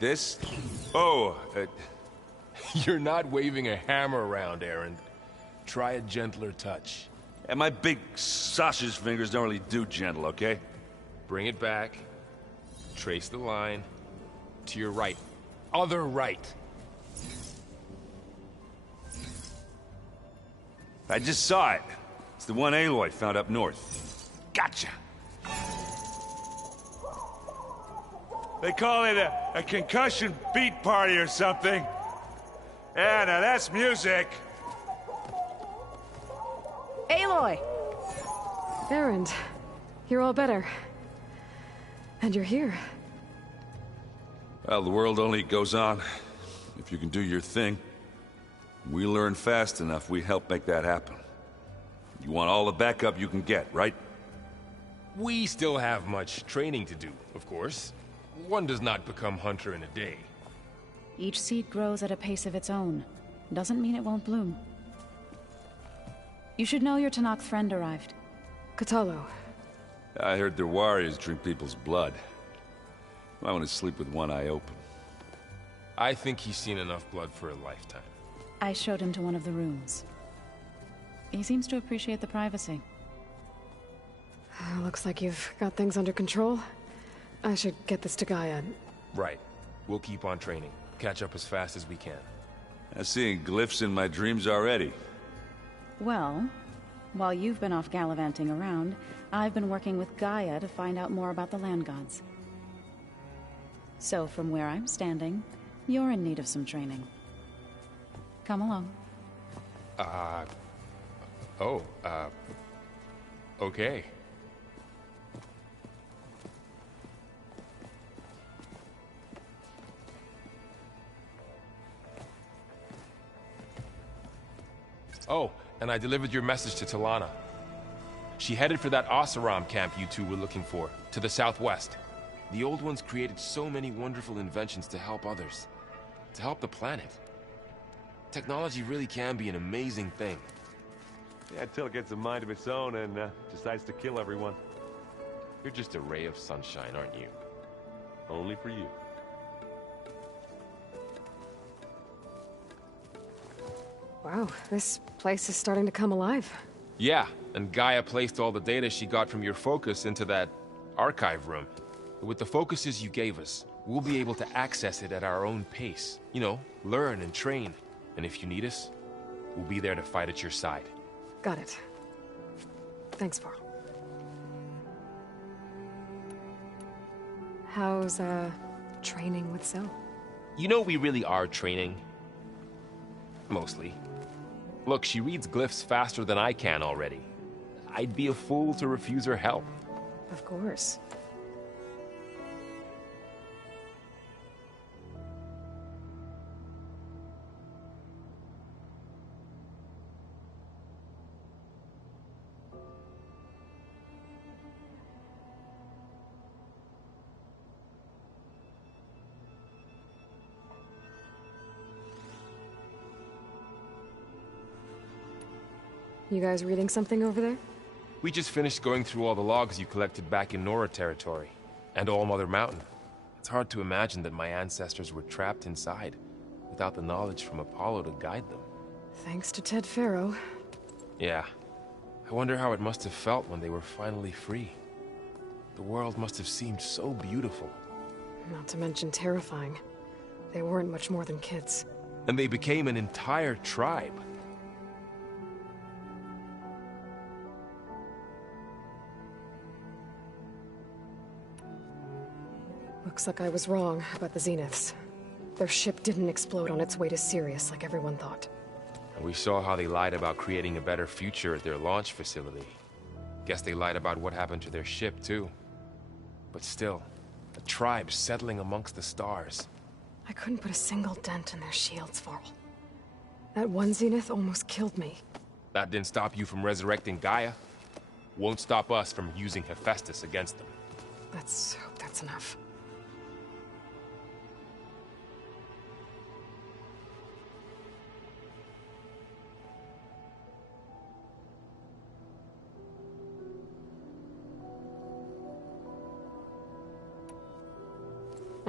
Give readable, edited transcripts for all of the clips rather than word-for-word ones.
this? Oh, You're not waving a hammer around, Aaron. Try a gentler touch. and my big sausage fingers don't really do gentle, okay? Bring it back. Trace the line. To your right. Other right. I just saw it. It's the one Aloy found up north. Gotcha! They call it a concussion beat party or something. Yeah, now that's music. Aloy! Erend, you're all better. And you're here. Well, the world only goes on if you can do your thing. We learn fast enough, we help make that happen. You want all the backup you can get, right? We still have much training to do, of course. One does not become hunter in a day. Each seed grows at a pace of its own. Doesn't mean it won't bloom. You should know your Tenakth friend arrived. Kotallo. I heard their warriors drink people's blood. I want to sleep with one eye open. I think he's seen enough blood for a lifetime. I showed him to one of the rooms. He seems to appreciate the privacy. Looks like you've got things under control. I should get this to Gaia. Right. We'll keep on training. Catch up as fast as we can. I'm seeing glyphs in my dreams already. Well, while you've been off gallivanting around, I've been working with Gaia to find out more about the land gods. So from where I'm standing, you're in need of some training. Come along. Okay. Oh, and I delivered your message to Talana. She headed for that Oseram camp you two were looking for, to the southwest. The Old Ones created so many wonderful inventions to help others. To help the planet. Technology really can be an amazing thing. Yeah, until it gets a mind of its own and decides to kill everyone. You're just a ray of sunshine, aren't you? Only for you. Wow, this place is starting to come alive. Yeah, and Gaia placed all the data she got from your focus into that archive room. With the focuses you gave us, we'll be able to access it at our own pace. You know, learn and train. And if you need us, we'll be there to fight at your side. Got it. Thanks, Varl. How's, training with Zell? You know we really are training. Mostly. Look, she reads glyphs faster than I can already. I'd be a fool to refuse her help. Of course. You guys reading something over there? We just finished going through all the logs you collected back in Nora territory, and All Mother Mountain. It's hard to imagine that my ancestors were trapped inside, without the knowledge from Apollo to guide them. Thanks to Ted Faro. Yeah. I wonder how it must have felt when they were finally free. The world must have seemed so beautiful. Not to mention terrifying. They weren't much more than kids. And they became an entire tribe. Looks like I was wrong about the Zeniths. Their ship didn't explode on its way to Sirius like everyone thought. And we saw how they lied about creating a better future at their launch facility. Guess they lied about what happened to their ship, too. But still, a tribe settling amongst the stars. I couldn't put a single dent in their shields, Varl. That one Zenith almost killed me. That didn't stop you from resurrecting Gaia. Won't stop us from using Hephaestus against them. Let's hope that's enough.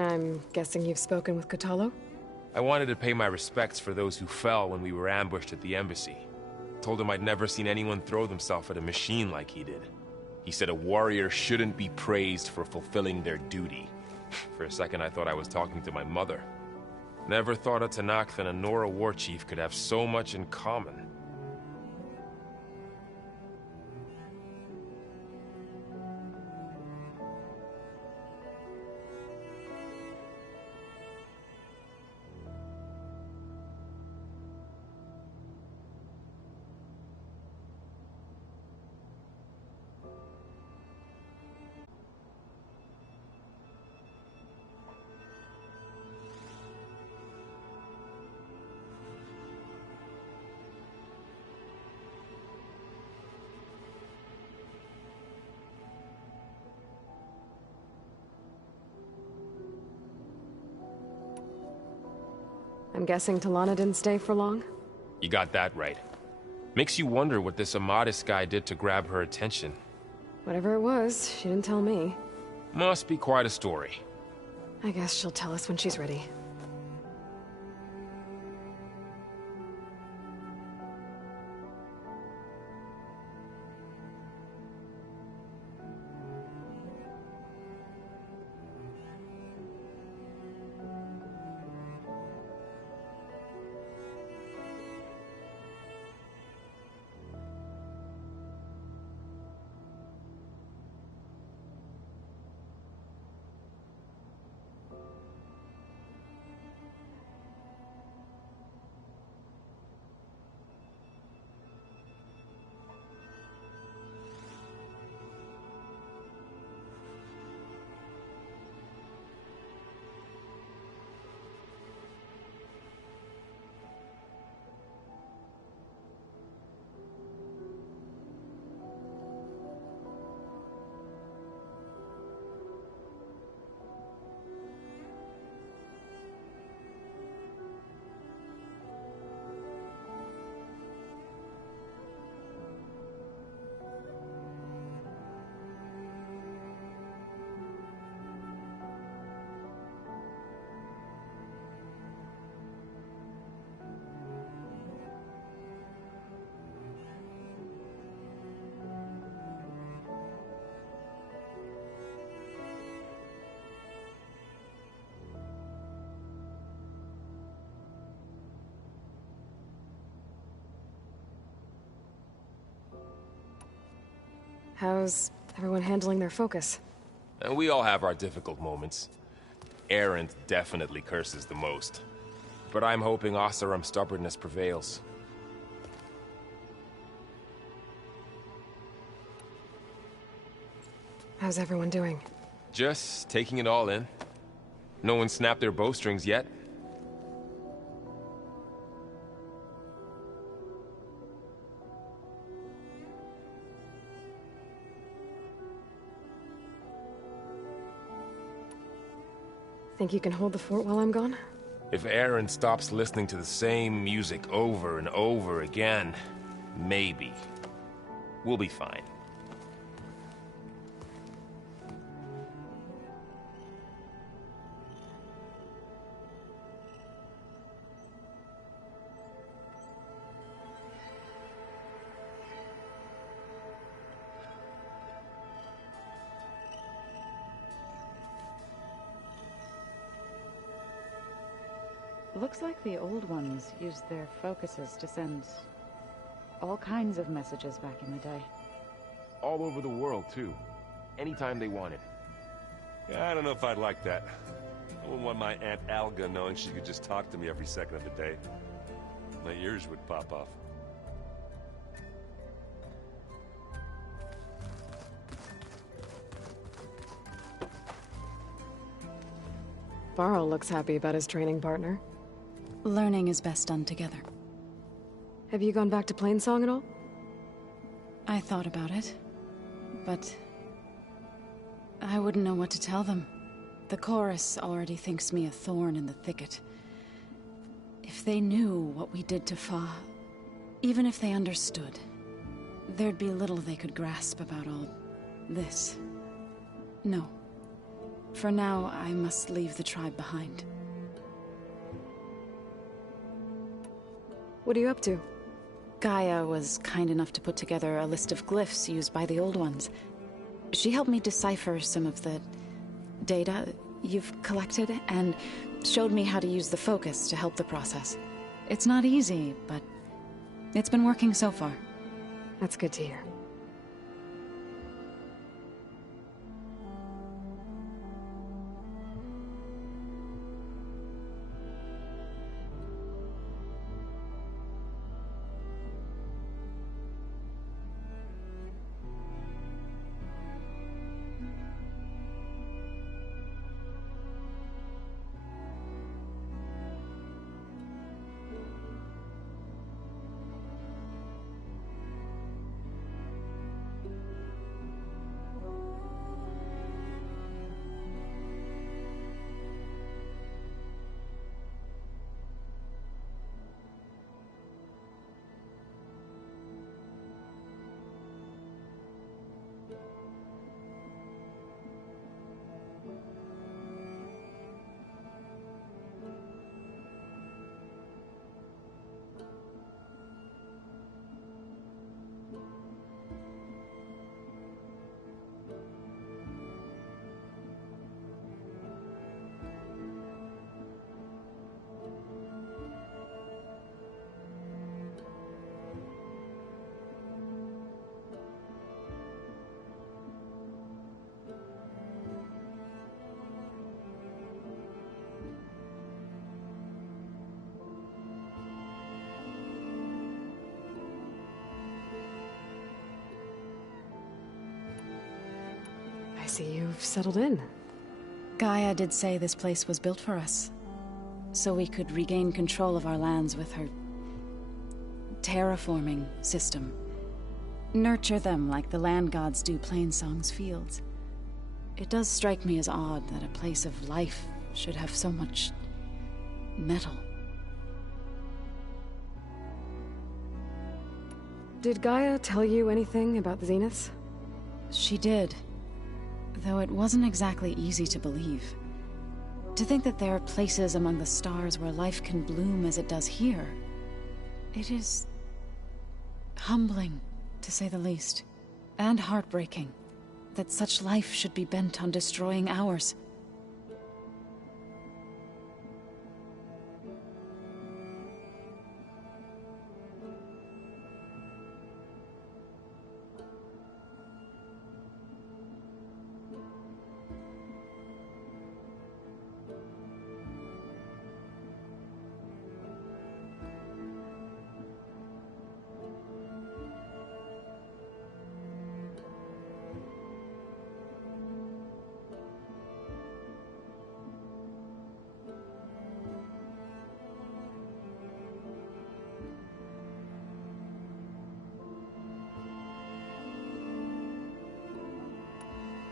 I'm guessing you've spoken with Kotallo? I wanted to pay my respects for those who fell when we were ambushed at the embassy. Told him I'd never seen anyone throw themselves at a machine like he did. He said a warrior shouldn't be praised for fulfilling their duty. For a second I thought I was talking to my mother. Never thought a Tenakth and a Nora war chief could have so much in common. I'm guessing Talana didn't stay for long? You got that right. Makes you wonder what this Amadis guy did to grab her attention. Whatever it was, she didn't tell me. Must be quite a story. I guess she'll tell us when she's ready. How's everyone handling their focus? And we all have our difficult moments. Erend definitely curses the most. But I'm hoping Oseram's stubbornness prevails. How's everyone doing? Just taking it all in. No one snapped their bowstrings yet. Think you can hold the fort while I'm gone? If Erend stops listening to the same music over and over again, maybe. We'll be fine. Looks like the old ones used their focuses to send all kinds of messages back in the day. All over the world, too. Anytime they wanted. Yeah, I don't know if I'd like that. I wouldn't want my Aunt Alga knowing she could just talk to me every second of the day. My ears would pop off. Varl looks happy about his training partner. Learning is best done together. Have you gone back to Plainsong at all? I thought about it, but I wouldn't know what to tell them. The chorus already thinks me a thorn in the thicket. If they knew what we did to Fa, even if they understood, there'd be little they could grasp about all this. No. For now, I must leave the tribe behind. What are you up to? Gaia was kind enough to put together a list of glyphs used by the Old Ones. She helped me decipher some of the data you've collected, and showed me how to use the focus to help the process. It's not easy, but it's been working so far. That's good to hear. I see you've settled in. Gaia did say this place was built for us, so we could regain control of our lands with her terraforming system. Nurture them like the land gods do Plainsong's fields. It does strike me as odd that a place of life should have so much metal. Did Gaia tell you anything about the Zeniths? She did, though it wasn't exactly easy to believe. To think that there are places among the stars where life can bloom as it does here. It is humbling, to say the least, and heartbreaking, that such life should be bent on destroying ours.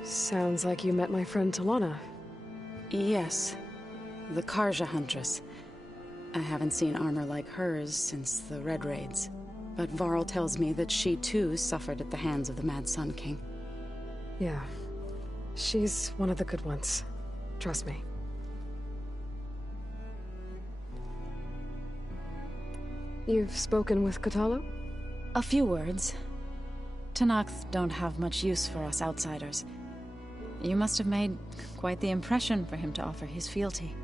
Sounds like you met my friend Talana. Yes, the Karja Huntress. I haven't seen armor like hers since the Red Raids, but Varl tells me that she too suffered at the hands of the Mad Sun King. Yeah. She's one of the good ones. Trust me. You've spoken with Kotallo? A few words. Tenakth don't have much use for us outsiders. You must have made quite the impression for him to offer his fealty.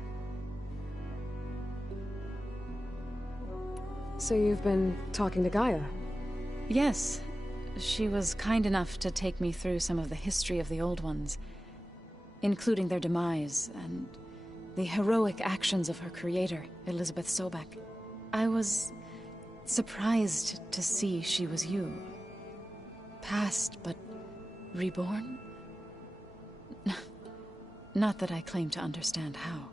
So you've been talking to Gaia? Yes. She was kind enough to take me through some of the history of the Old Ones, including their demise and the heroic actions of her creator, Elizabeth Sobek. I was surprised to see she was you. Past, but reborn? Not that I claim to understand how.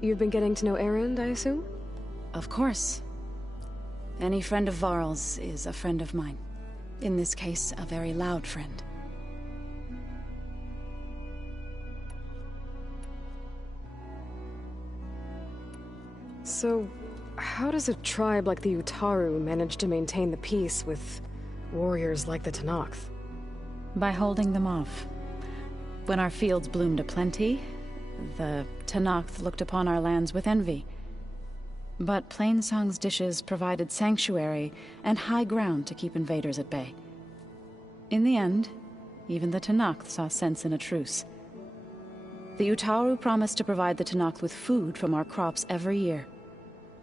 You've been getting to know Erend, I assume? Of course. Any friend of Varl's is a friend of mine. In this case, a very loud friend. So, how does a tribe like the Utaru manage to maintain the peace with warriors like the Tenakth? By holding them off. When our fields bloomed aplenty, the Tenakth looked upon our lands with envy. But Plainsong's dishes provided sanctuary and high ground to keep invaders at bay. In the end, even the Tenakth saw sense in a truce. The Utaru promised to provide the Tenakth with food from our crops every year.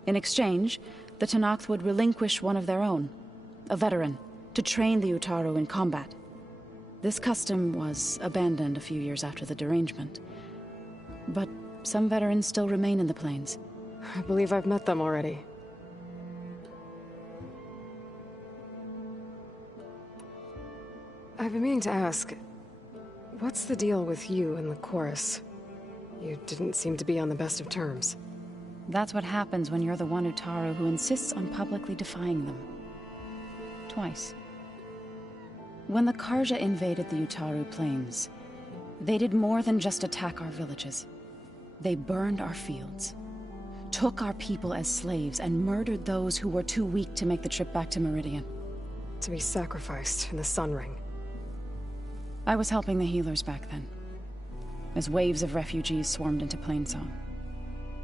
In exchange, the Tenakth would relinquish one of their own, a veteran, to train the Utaru in combat. This custom was abandoned a few years after the derangement. But some veterans still remain in the plains. I believe I've met them already. I've been meaning to ask, what's the deal with you and the chorus? You didn't seem to be on the best of terms. That's what happens when you're the one Utaru who insists on publicly defying them. Twice. When the Carja invaded the Utaru plains, they did more than just attack our villages. They burned our fields, took our people as slaves, and murdered those who were too weak to make the trip back to Meridian. To be sacrificed in the Sun Ring. I was helping the healers back then, as waves of refugees swarmed into Plainsong.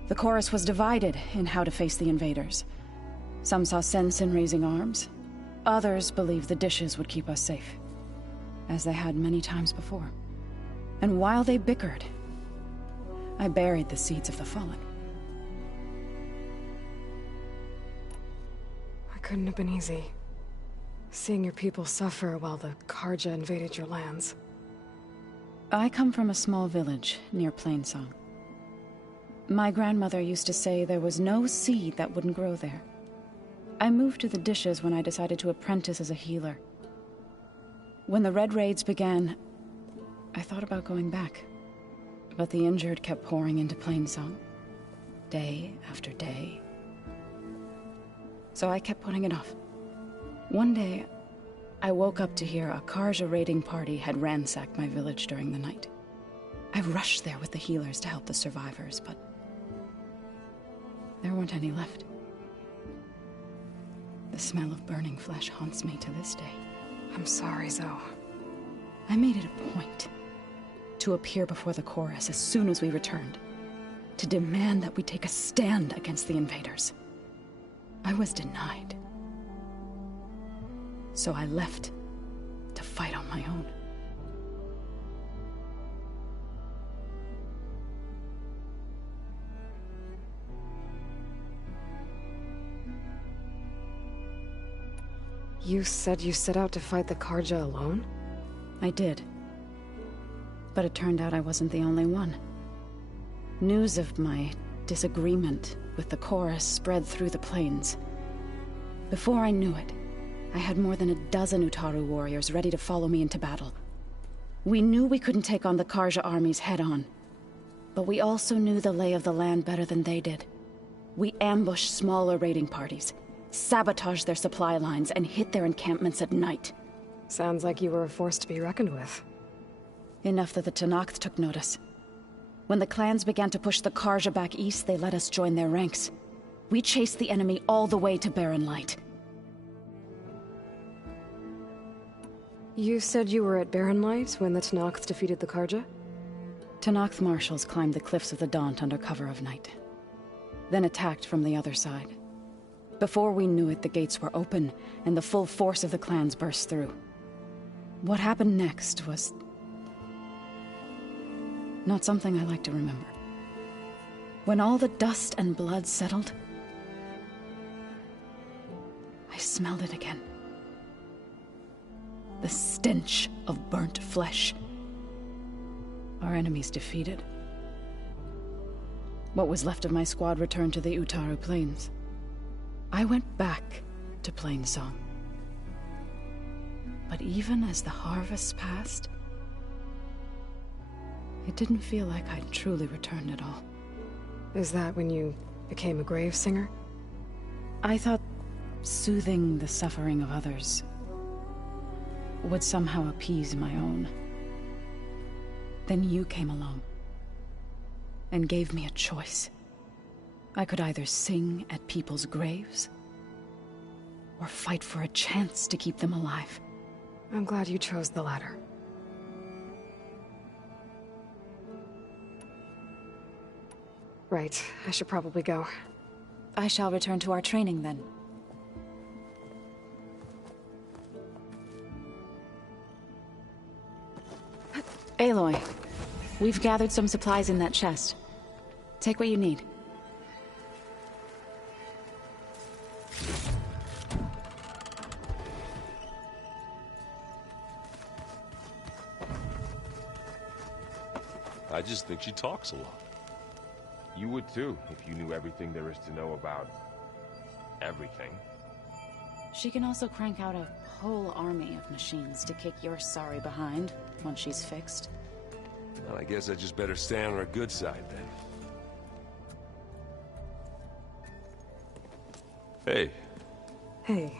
The chorus was divided in how to face the invaders. Some saw sense in raising arms. Others believed the dishes would keep us safe, as they had many times before. And while they bickered, I buried the seeds of the fallen. It couldn't have been easy. Seeing your people suffer while the Carja invaded your lands. I come from a small village near Plainsong. My grandmother used to say there was no seed that wouldn't grow there. I moved to the dishes when I decided to apprentice as a healer. When the Red Raids began, I thought about going back. But the injured kept pouring into Plainsong, day after day. So I kept putting it off. One day, I woke up to hear a Carja raiding party had ransacked my village during the night. I rushed there with the healers to help the survivors, but there weren't any left. The smell of burning flesh haunts me to this day. I'm sorry, Zoe. I made it a point to appear before the chorus as soon as we returned, to demand that we take a stand against the invaders. I was denied. So I left to fight on my own. You said you set out to fight the Carja alone? I did. But it turned out I wasn't the only one. News of my disagreement with the chorus spread through the plains. Before I knew it, I had more than a dozen Utaru warriors ready to follow me into battle. We knew we couldn't take on the Carja armies head-on, but we also knew the lay of the land better than they did. We ambushed smaller raiding parties, sabotaged their supply lines, and hit their encampments at night. Sounds like you were a force to be reckoned with. Enough that the Tenakth took notice. When the clans began to push the Carja back east, they let us join their ranks. We chased the enemy all the way to Barren Light. You said you were at Barren Light when the Tenakth defeated the Carja? Tenakth marshals climbed the cliffs of the Daunt under cover of night, then attacked from the other side. Before we knew it, the gates were open, and the full force of the clans burst through. What happened next was not something I like to remember. When all the dust and blood settled, I smelled it again. The stench of burnt flesh. Our enemies defeated. What was left of my squad returned to the Utaru Plains. I went back to Plainsong. But even as the harvest passed, it didn't feel like I'd truly returned at all. Is that when you became a grave singer? I thought soothing the suffering of others would somehow appease my own. Then you came along and gave me a choice. I could either sing at people's graves or fight for a chance to keep them alive. I'm glad you chose the latter. Right, I should probably go. I shall return to our training then. Aloy, we've gathered some supplies in that chest. Take what you need. I just think she talks a lot. You would too, if you knew everything there is to know about everything. She can also crank out a whole army of machines to kick your sorry behind once she's fixed. Well, I guess I just better stay on her good side then. Hey. Hey.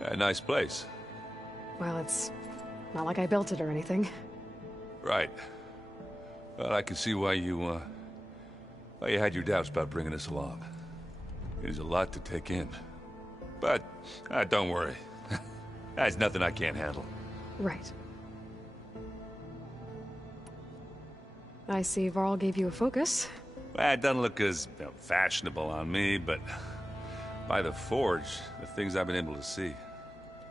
A nice place. Well, it's not like I built it or anything. Right. Well, I can see why you had your doubts about bringing us along. It is a lot to take in. But, don't worry. That's nothing I can't handle. Right. I see Varl gave you a focus. Well, it doesn't look as fashionable on me, but by the Forge, the things I've been able to see.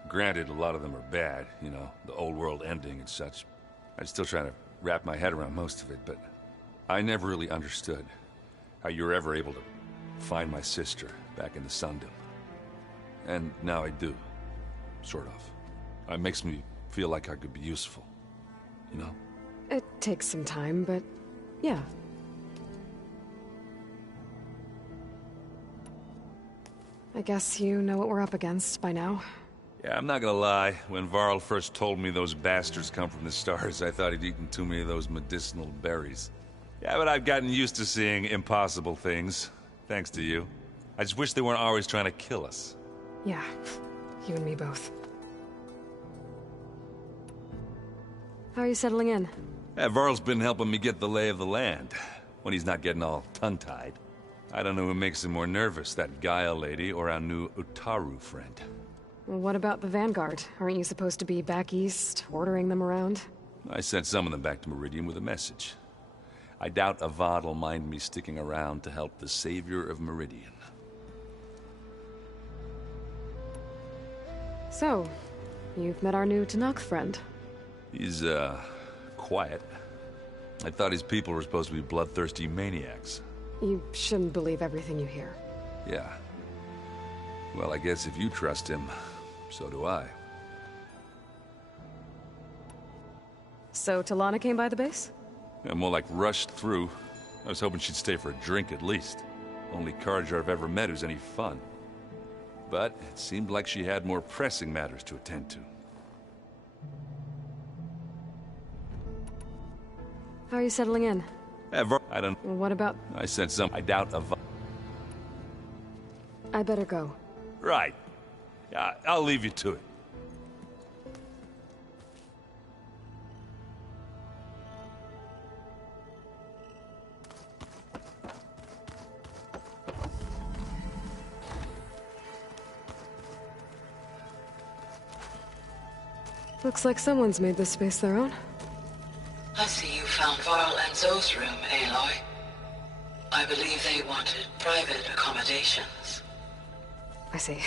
Granted, a lot of them are bad, you know, the old world ending and such. I'm still trying to wrap my head around most of it, but I never really understood how you were ever able to find my sister back in the Sundom. And now I do, sort of. It makes me feel like I could be useful, you know? It takes some time, but yeah. I guess you know what we're up against by now. Yeah, I'm not gonna lie. When Varl first told me those bastards come from the stars, I thought he'd eaten too many of those medicinal berries. Yeah, but I've gotten used to seeing impossible things, thanks to you. I just wish they weren't always trying to kill us. Yeah, you and me both. How are you settling in? Yeah, Varl's been helping me get the lay of the land, when he's not getting all tongue-tied. I don't know who makes him more nervous, that Gaia lady or our new Utaru friend. Well, what about the Vanguard? Aren't you supposed to be back east, ordering them around? I sent some of them back to Meridian with a message. I doubt Avad will mind me sticking around to help the savior of Meridian. So, you've met our new Tenakth friend. He's, quiet. I thought his people were supposed to be bloodthirsty maniacs. You shouldn't believe everything you hear. Yeah. Well, I guess if you trust him, so do I. So, Talana came by the base? Yeah, more like rushed through. I was hoping she'd stay for a drink at least. Only Carja I've ever met who's any fun. But it seemed like she had more pressing matters to attend to. How are you settling in? I don't... Well, what about... I sent some... I doubt Avad... I better go. Right. Yeah, I'll leave you to it. Looks like someone's made this space their own. I see you found Varl and Zoe's room, Aloy. I believe they wanted private accommodations. I see.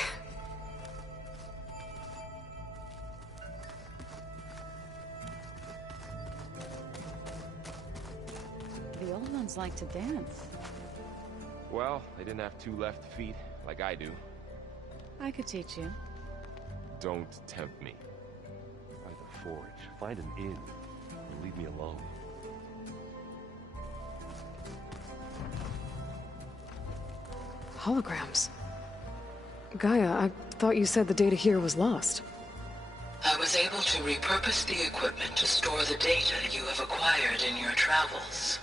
The old ones like to dance. Well, they didn't have two left feet, like I do. I could teach you. Don't tempt me. By the Forge, find an inn. And leave me alone. Holograms. Gaia, I thought you said the data here was lost. I was able to repurpose the equipment to store the data you have acquired in your travels.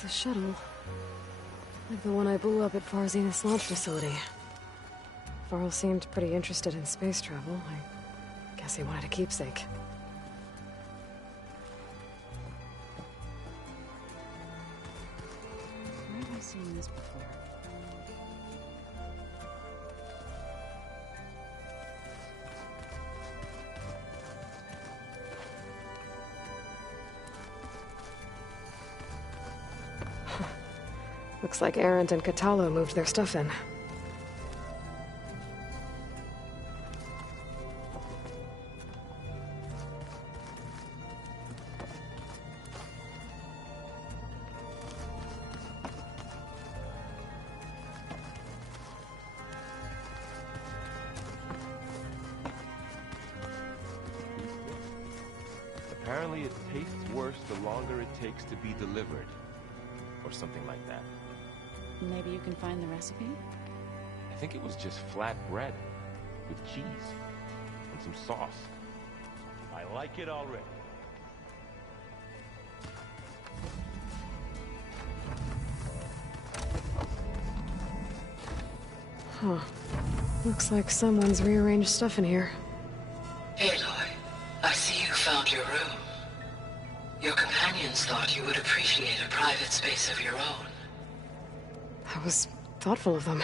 It's a shuttle. Like the one I blew up at Far Zenith's launch facility. Varl seemed pretty interested in space travel. I guess he wanted a keepsake. Where have I seen this before? Looks like Erend and Katalo moved their stuff in. Apparently it tastes worse the longer it takes to be delivered. Or something like that. Maybe you can find the recipe? I think it was just flat bread. With cheese. And some sauce. I like it already. Huh. Looks like someone's rearranged stuff in here. Aloy, I see you found your room. Your companions thought you would appreciate a private space of your own. That was thoughtful of them.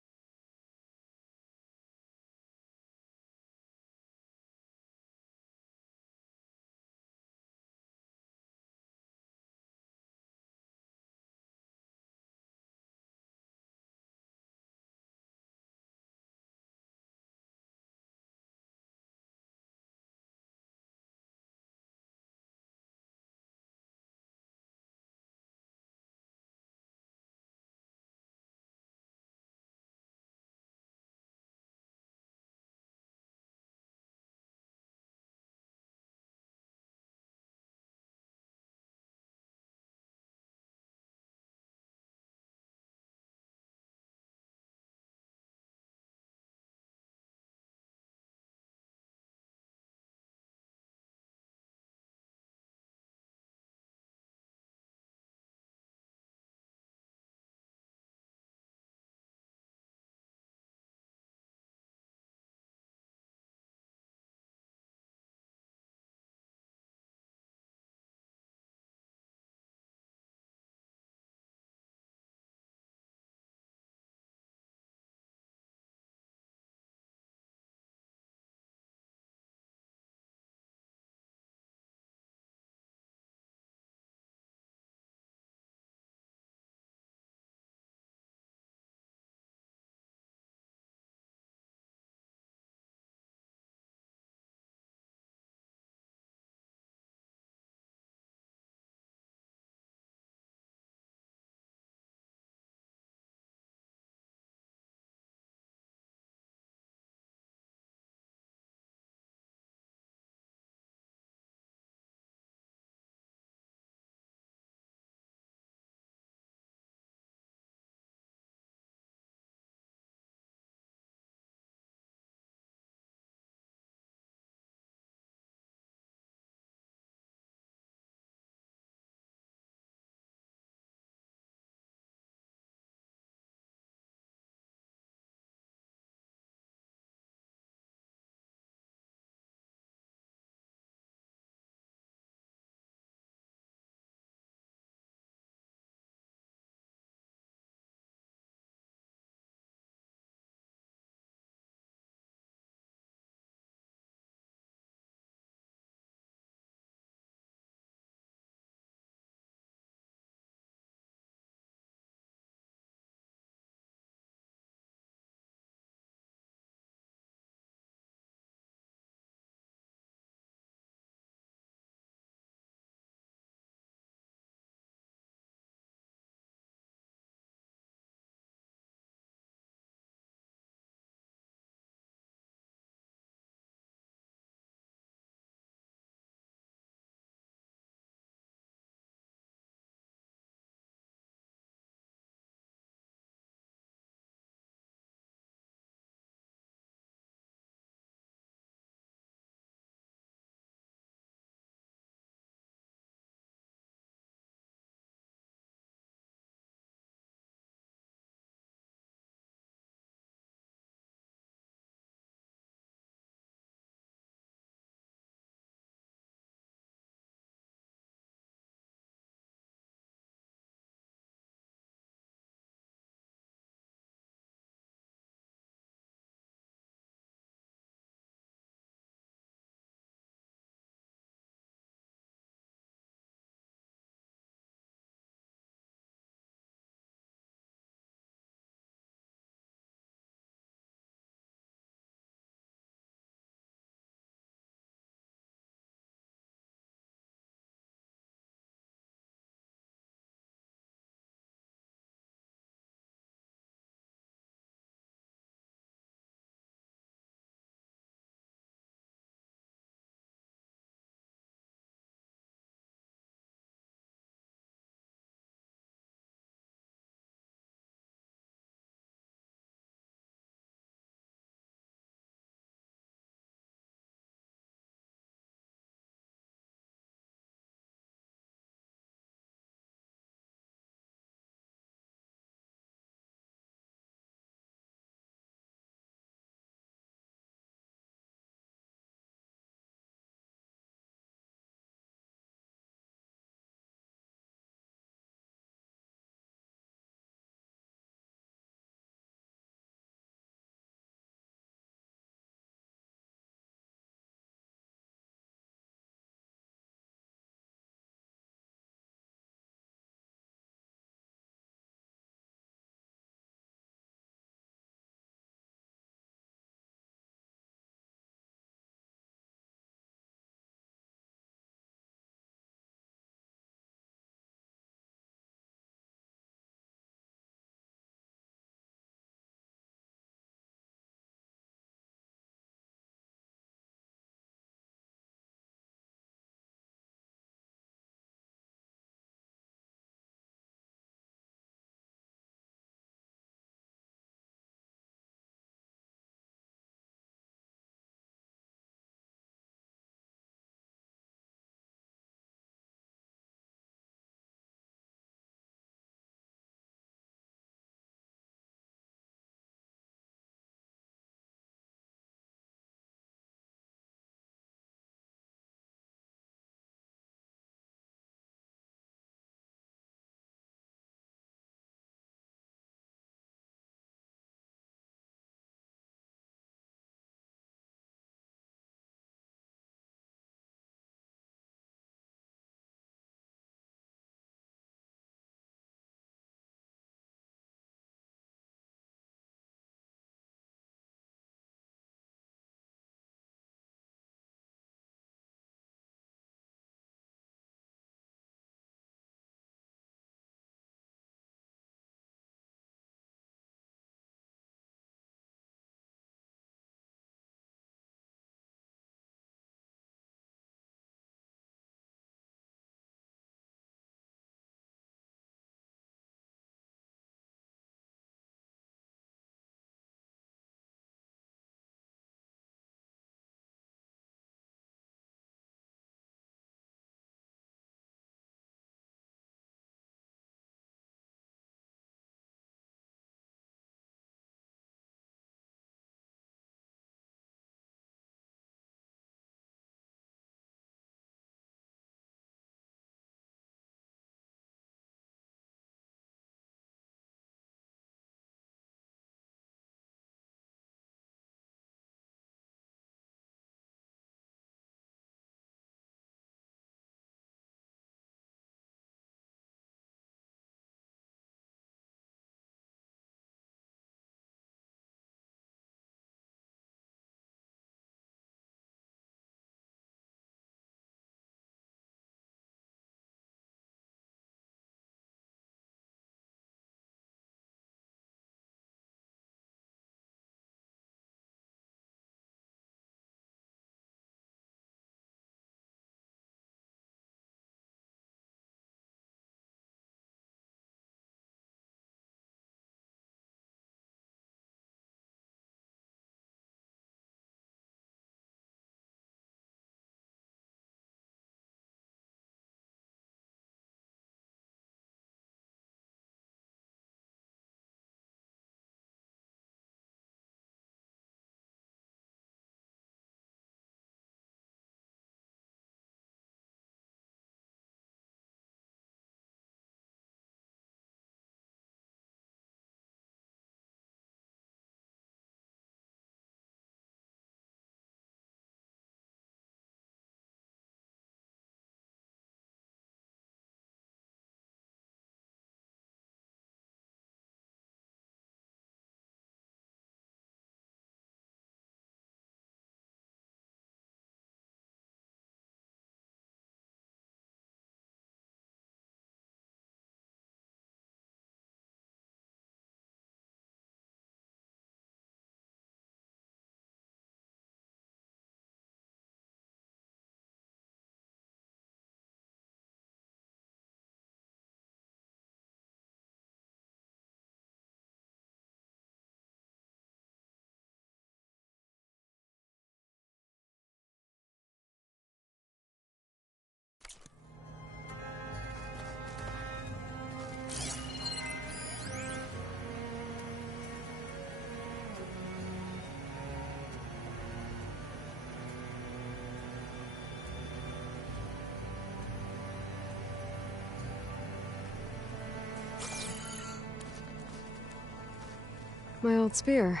My old spear.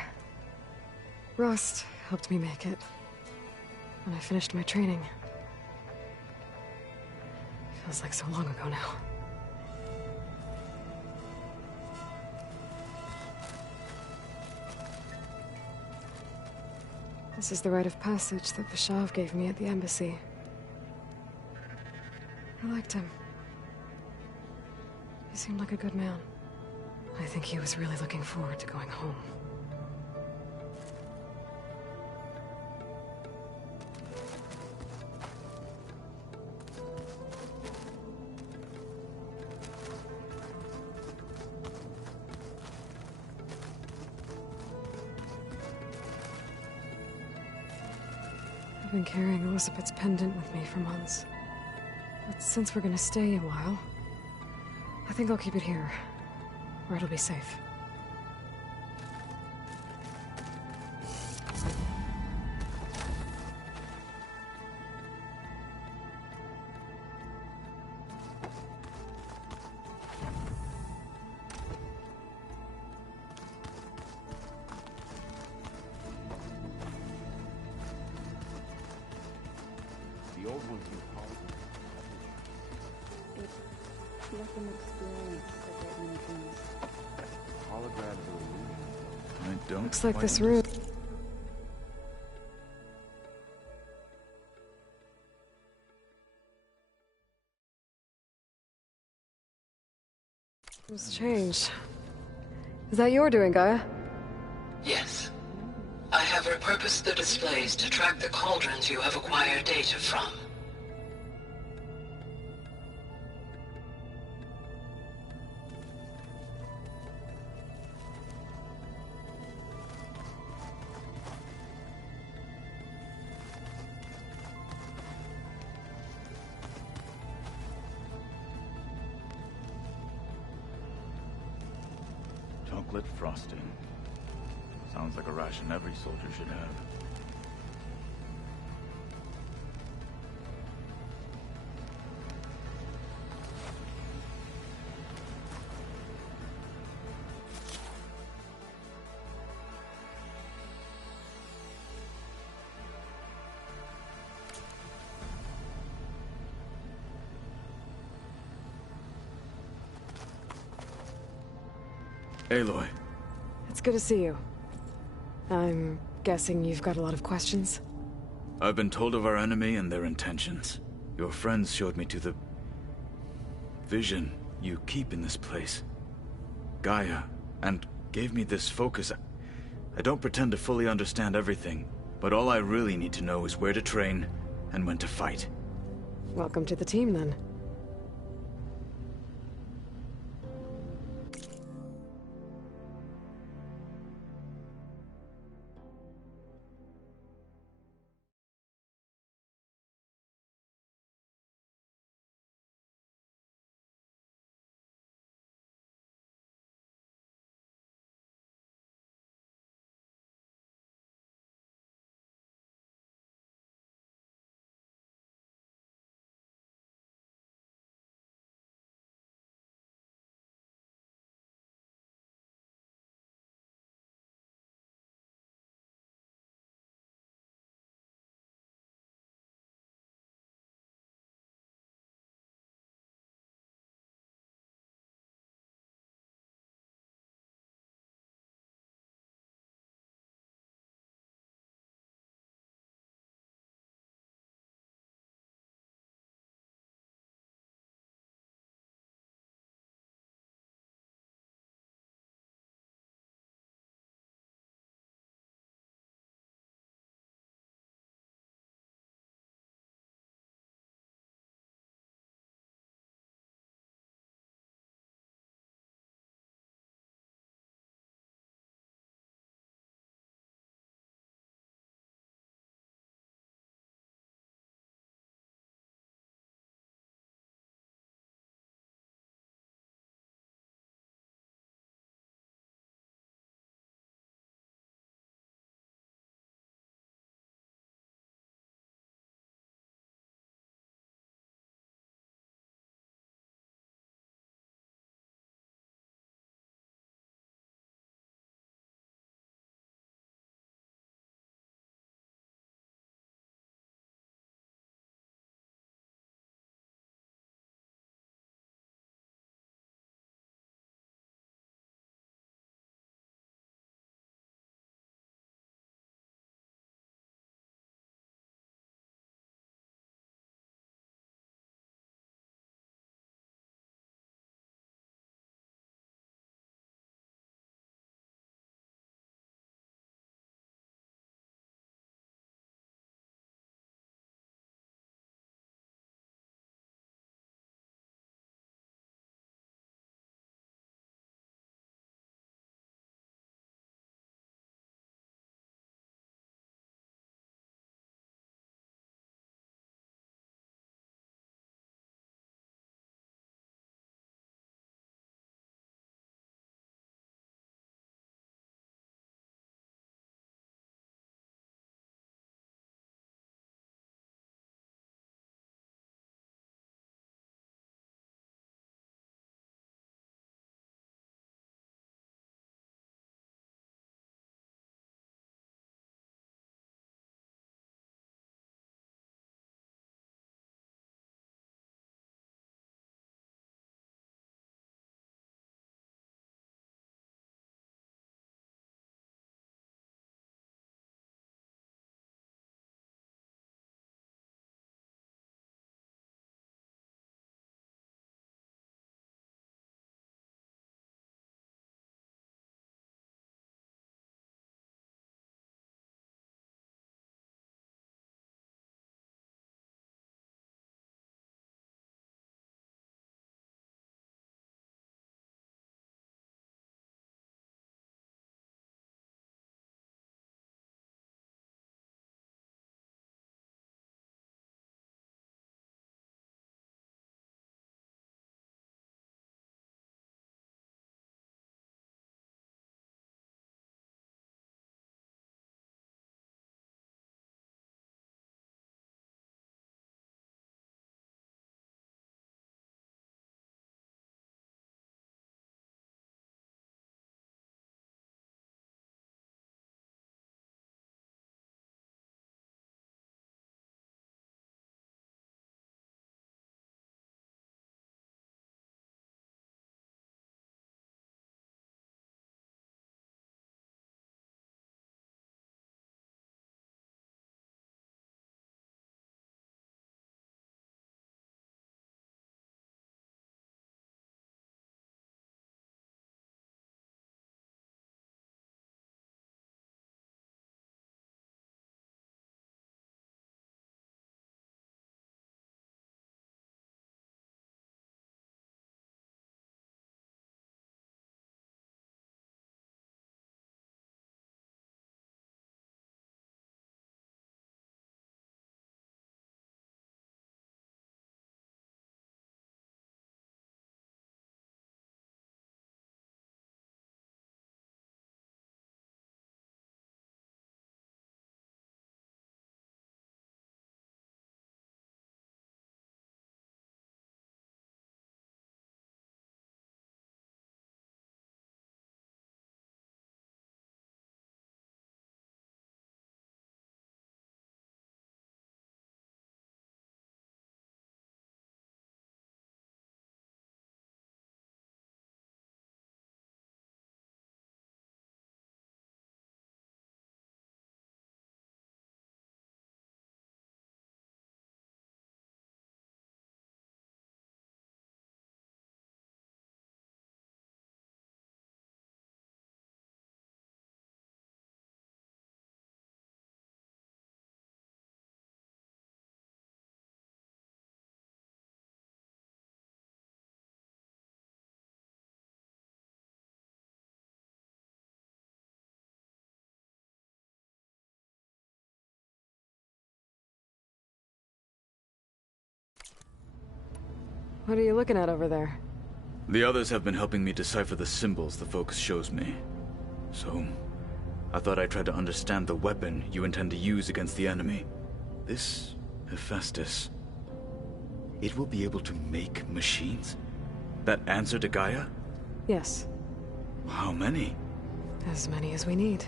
Rust helped me make it. When I finished my training. Feels like so long ago now. This is the rite of passage that Bashav gave me at the embassy. I liked him. He seemed like a good man. I think he was really looking forward to going home. I've been carrying Elizabeth's pendant with me for months. But since we're gonna stay a while, I think I'll keep it here, where it'll be safe. The old ones use holograms or illusions. I don't Looks like quite this room. It's changed. Is that your doing, Gaia? Yes. I have repurposed the displays to track the cauldrons you have acquired data from. Chocolate frosting. Sounds like a ration every soldier should have. Aloy. It's good to see you. I'm guessing you've got a lot of questions? I've been told of our enemy and their intentions. Your friends showed me to the vision you keep in this place. Gaia, and gave me this focus. I don't pretend to fully understand everything, but all I really need to know is where to train and when to fight. Welcome to the team, then. What are you looking at over there? The others have been helping me decipher the symbols the Focus shows me. So, I thought I'd try to understand the weapon you intend to use against the enemy. This Hephaestus, it will be able to make machines? That answer to Gaia? Yes. How many? As many as we need.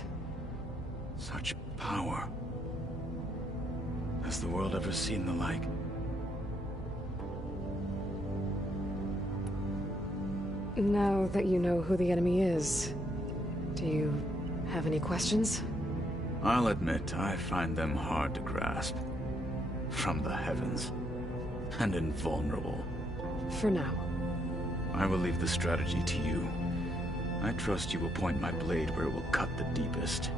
Such power. Has the world ever seen the like? Now that you know who the enemy is, do you have any questions? I'll admit, I find them hard to grasp. From the heavens. And invulnerable. For now. I will leave the strategy to you. I trust you will point my blade where it will cut the deepest.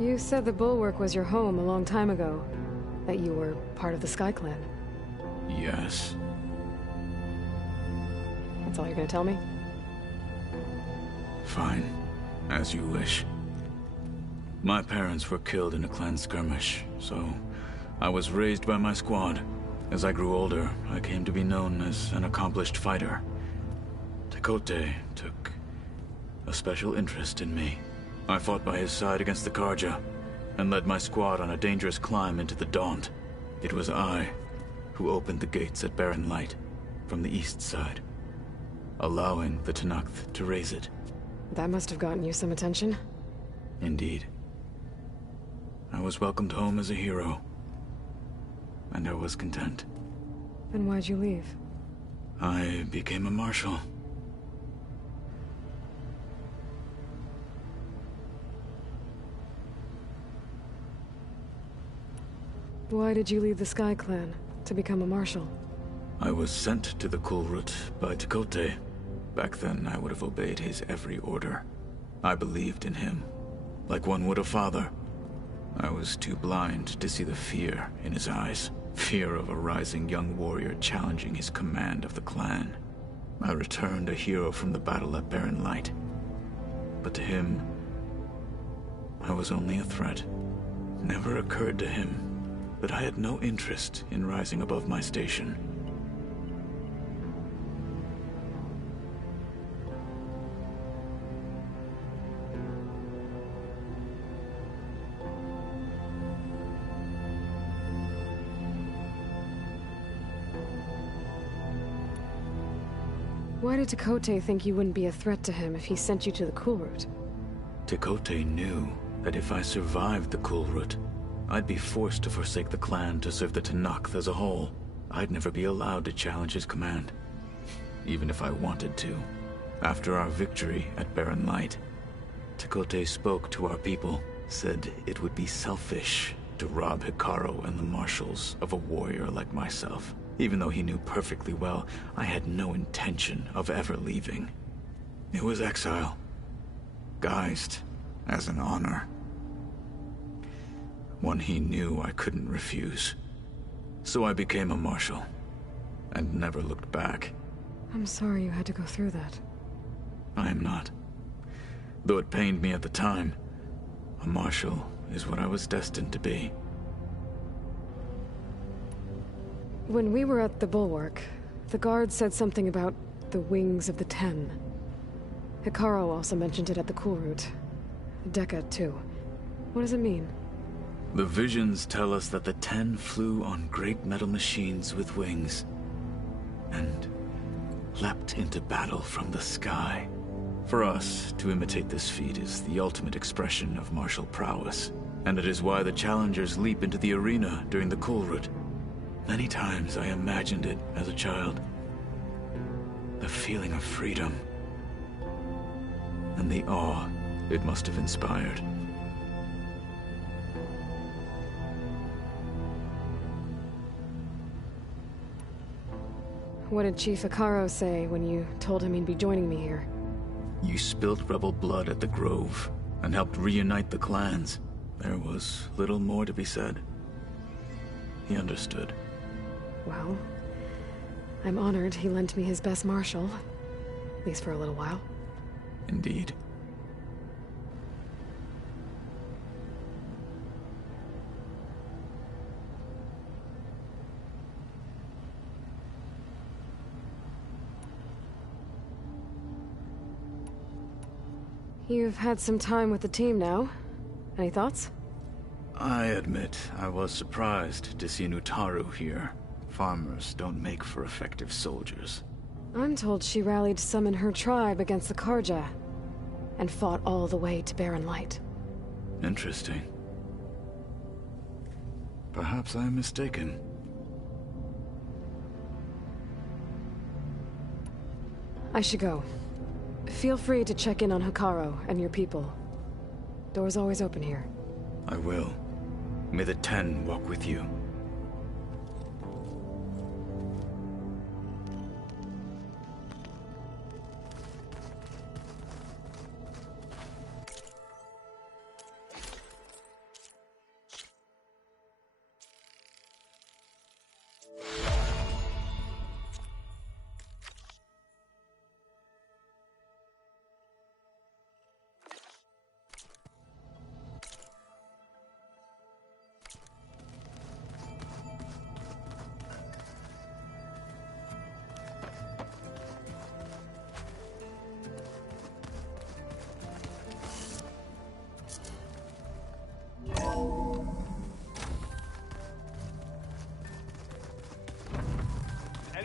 You said the Bulwark was your home a long time ago. That you were part of the Sky Clan. Yes. That's all you're gonna tell me? Fine. As you wish. My parents were killed in a clan skirmish, so I was raised by my squad. As I grew older, I came to be known as an accomplished fighter. Tekotteh took a special interest in me. I fought by his side against the Carja, and led my squad on a dangerous climb into the Daunt. It was I who opened the gates at Barren Light from the east side, allowing the Tenakth to raise it. That must have gotten you some attention. Indeed. I was welcomed home as a hero, and I was content. Then why'd you leave? I became a marshal. Why did you leave the Sky Clan to become a marshal? I was sent to the Kulrut by Tekotteh. Back then, I would have obeyed his every order. I believed in him, like one would a father. I was too blind to see the fear in his eyes. Fear of a rising young warrior challenging his command of the clan. I returned a hero from the battle at Barren Light. But to him, I was only a threat. Never occurred to him that I had no interest in rising above my station. Why did Tekotteh think you wouldn't be a threat to him if he sent you to the Kulrut? Tekotteh knew that if I survived the Kulrut, I'd be forced to forsake the clan to serve the Tenakth as a whole. I'd never be allowed to challenge his command, even if I wanted to. After our victory at Barren Light, Tekotteh spoke to our people, said it would be selfish to rob Hekarro and the marshals of a warrior like myself. Even though he knew perfectly well I had no intention of ever leaving. It was exile, guised as an honor. One he knew I couldn't refuse. So I became a marshal, and never looked back. I'm sorry you had to go through that. I am not. Though it pained me at the time, a marshal is what I was destined to be. When we were at the Bulwark, the guard said something about the Wings of the Ten. Hekarro also mentioned it at the Kulrut. Dekka, too. What does it mean? The visions tell us that the Ten flew on great metal machines with wings, and leapt into battle from the sky. For us, to imitate this feat is the ultimate expression of martial prowess, and it is why the challengers leap into the arena during the Kulrut. Many times I imagined it as a child. The feeling of freedom, and the awe it must have inspired. What did Chief Hekarro say when you told him he'd be joining me here? You spilled rebel blood at the Grove, and helped reunite the clans. There was little more to be said. He understood. Well, I'm honored he lent me his best marshal. At least for a little while. Indeed. You've had some time with the team now. Any thoughts? I admit I was surprised to see Nutaru here. Farmers don't make for effective soldiers. I'm told she rallied some in her tribe against the Carja, and fought all the way to Barren Light. Interesting. Perhaps I am mistaken. I should go. Feel free to check in on Hekarro and your people. Door's always open here. I will. May the Ten walk with you.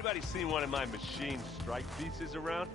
Anybody seen one of my machine strike pieces around?